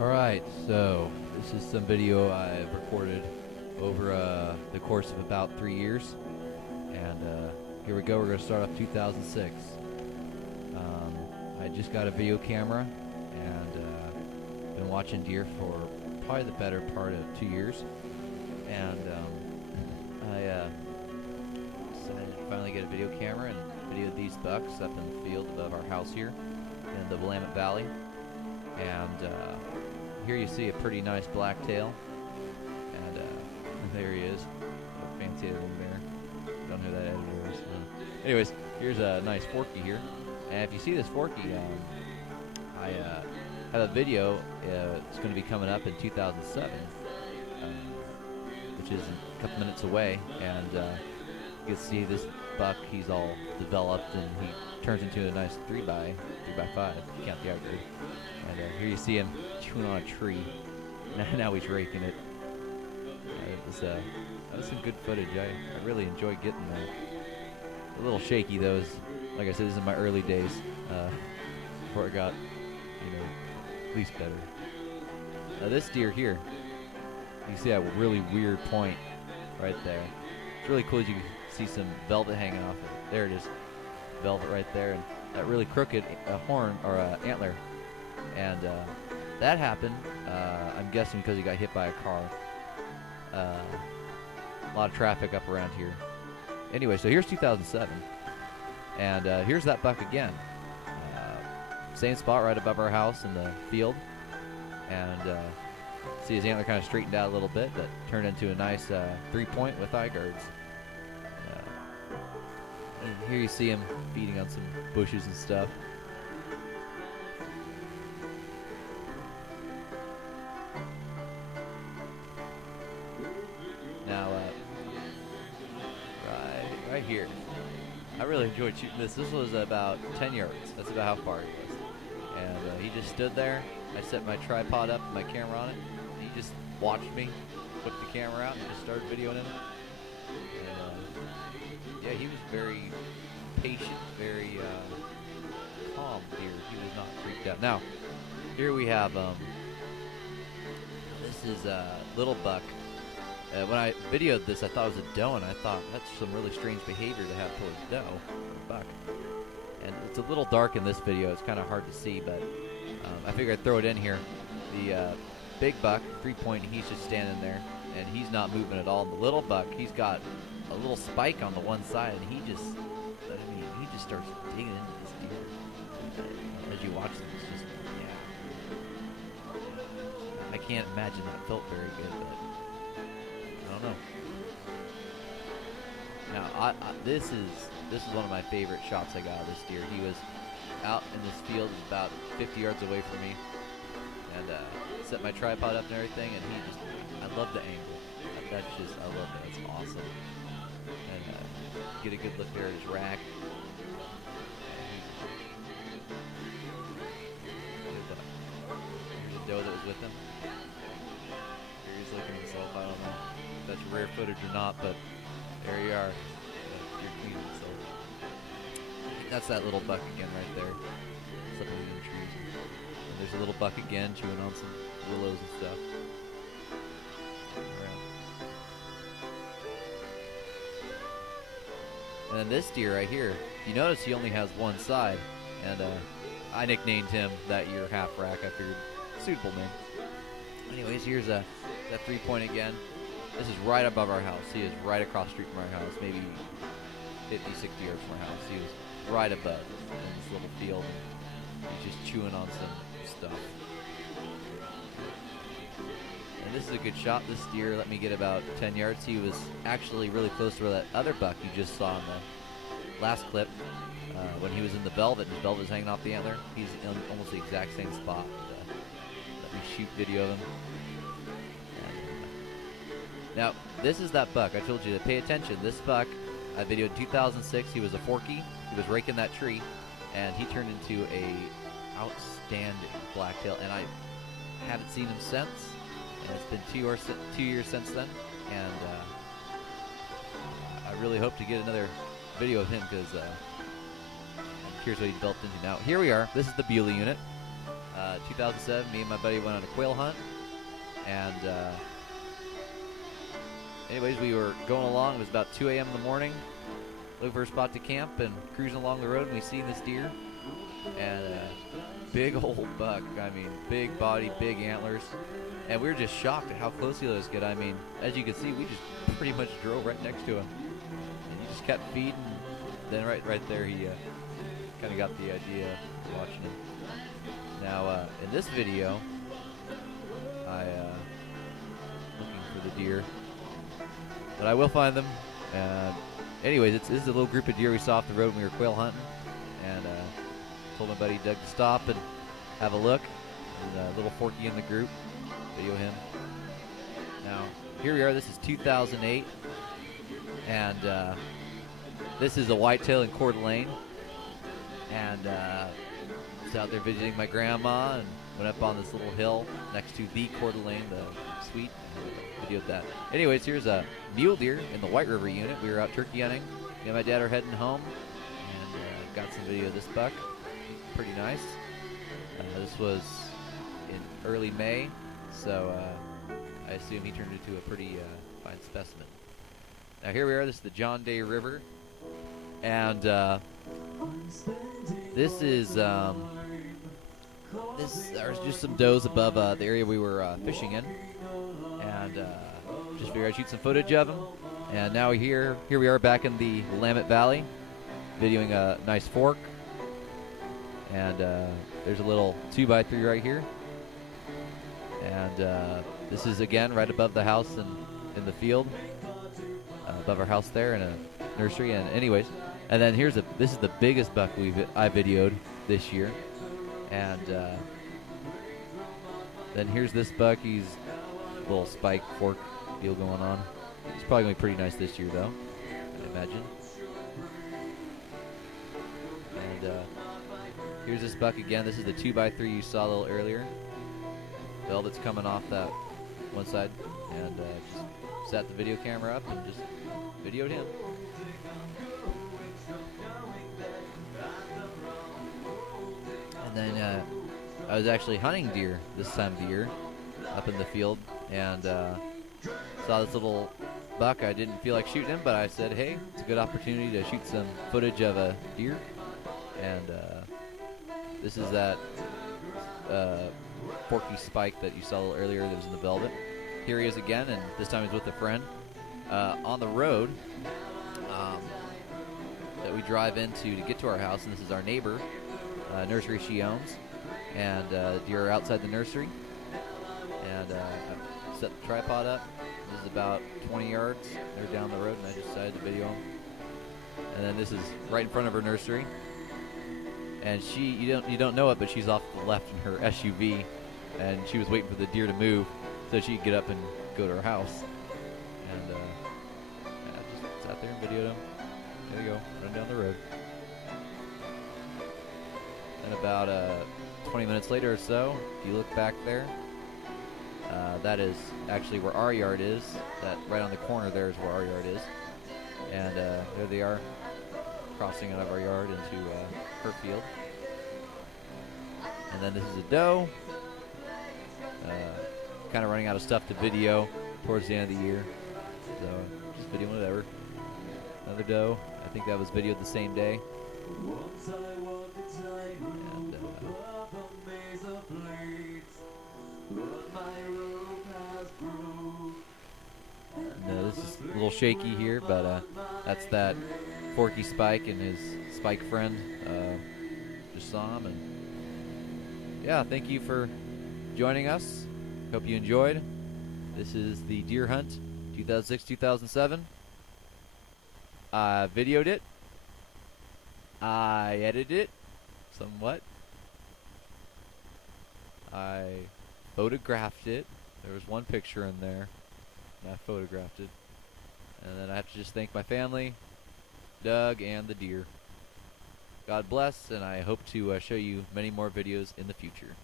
Alright, so this is some video I've recorded over the course of about 3 years. And here we go, we're going to start off 2006. I just got a video camera and been watching deer for probably the better part of 2 years. And I decided to finally get a video camera and video these bucks up in the field above our house here in the Willamette Valley. And here you see a pretty nice blacktail, and there he is. Fancy editor there. Don't know who that editor is. Anyways, here's a nice forky here, and if you see this forky, I have a video. It's going to be coming up in 2007, which is a couple minutes away, and you can see this buck. He's all developed, and he turns into a nice 3x5. You count the outgrid. And here you see him chewing on a tree. Now he's raking it. That was some good footage. I really enjoyed getting that. A little shaky though. Like I said, this is in my early days before it got, at least better. This deer here, you see that really weird point right there. It's really cool as you can see some velvet hanging off it. There it is, velvet right there, and that really crooked horn or antler. And that happened, I'm guessing, because he got hit by a car. A lot of traffic up around here. Anyway, so here's 2007. And here's that buck again. Same spot right above our house in the field. And see his antler kind of straightened out a little bit. That turned into a nice 3-point with eye guards. And here you see him feeding on some bushes and stuff. Now, right here, I really enjoyed shooting this. This was about 10 yards. That's about how far he was. And he just stood there. I set my tripod up, my camera on it. He just watched me, put the camera out, and just started videoing him. And yeah, he was very patient, very calm here. He was not freaked out. Now, here we have, this is a little buck. When I videoed this, I thought it was a doe, and I thought that's some really strange behavior to have towards doe or buck. And it's a little dark in this video. It's kind of hard to see, but I figured I'd throw it in here. The big buck, 3-point, he's just standing there, and he's not moving at all. And the little buck, he's got a little spike on the one side, and he just starts digging into this deer. As you watch this, it's just, yeah. I can't imagine that felt very good, but I don't know. Now, this is one of my favorite shots I got of this deer. He was out in this field about 50 yards away from me, and set my tripod up and everything, and I love the angle. I love that. It's awesome. And get a good look there at his rack. Here's a doe that was with him. Here he's looking at himself. I don't know if that's rare footage or not, but there you are. You're cleaning himself. That's that little buck again right there. Something in the trees. And there's a little buck again chewing on some willows and stuff. And then this deer right here, you notice he only has one side, and I nicknamed him that year Half Rack. I figured suitable name. Anyways, here's that 3-point again. This is right above our house. He is right across the street from our house, maybe 50, 60 yards from our house. He was right above in this little field. He's just chewing on some stuff. And this is a good shot. This deer let me get about 10 yards. He was actually really close to where that other buck you just saw in the last clip. When he was in the velvet, and his velvet was hanging off the antler. He's in almost the exact same spot. Let me shoot video of him. Now, this is that buck. I told you to pay attention. This buck, I videoed in 2006. He was a forky. He was raking that tree, and he turned into a outstanding blacktail. And I haven't seen him since. And it's been 2 years since then. And I really hope to get another video of him because I'm curious what he developed into. Now, here we are. This is the Bewley unit. 2007, me and my buddy went on a quail hunt, and anyways, we were going along. It was about 2 a.m. in the morning, looking for a spot to camp and cruising along the road, and we seen this deer, and big old buck. I mean, big body, big antlers, and we were just shocked at how close he let us get. I mean, as you can see, we just pretty much drove right next to him, and he just kept feeding. Then right there, he kind of got the idea of watching him. Now, in this video, I looking for the deer, but I will find them. Anyways, this is a little group of deer we saw off the road when we were quail hunting, and told my buddy Doug to stop and have a look. And little Forky in the group, video him. Now, here we are. This is 2008, and this is a whitetail in Coeur d'Alene, and I was out there visiting my grandma and went up on this little hill next to the Coeur d'Alene, the suite, and videoed that. Anyways, here's a mule deer in the White River unit. We were out turkey hunting. Me and my dad are heading home, and got some video of this buck. Pretty nice. This was in early May, so I assume he turned into a pretty fine specimen. Now here we are. This is the John Day River, and this is there's just some does above the area we were fishing in, and just figured I'd shoot some footage of them. And now here we are back in the Willamette Valley, videoing a nice fork. And there's a little 2x3 right here, and this is again right above the house in the field, above our house there in a nursery. And anyways, and then this is the biggest buck I videoed this year, and then here's this buck. He's a little spike fork deal going on. He's probably gonna be pretty nice this year though, I imagine. And here's this buck again. This is the 2x3 you saw a little earlier. Velvet's coming off that one side, and just set the video camera up and just videoed him. And then I was actually hunting deer this time of the year up in the field, and saw this little buck. I didn't feel like shooting him, but I said, hey, it's a good opportunity to shoot some footage of a deer. And this is that forky spike that you saw a little earlier that was in the velvet. Here he is again, and this time he's with a friend. On the road that we drive into to get to our house, and this is our neighbor, nursery she owns, and deer are outside the nursery. And I set the tripod up. This is about 20 yards. They're down the road, and I just decided to video them. And then this is right in front of her nursery. And you don't know it, but she's off to the left in her SUV, and she was waiting for the deer to move so she could get up and go to her house. And I just sat there and videoed him. There you go, running down the road. And about 20 minutes later or so, if you look back there, that is actually where our yard is. That right on the corner there is where our yard is. And there they are, crossing out of our yard into her field. And then this is a doe. Kind of running out of stuff to video towards the end of the year, so just videoing whatever. Another doe. I think that was videoed the same day. And this is a little shaky here, but that's that Forky Spike and his Spike friend. Just saw him, and yeah, thank you for joining us. Hope you enjoyed. This is the deer hunt 2006-2007. I videoed it. I edited it somewhat. I photographed it. There was one picture in there, and I photographed it. And then I have to just thank my family, Doug, and the deer. God bless, and I hope to show you many more videos in the future.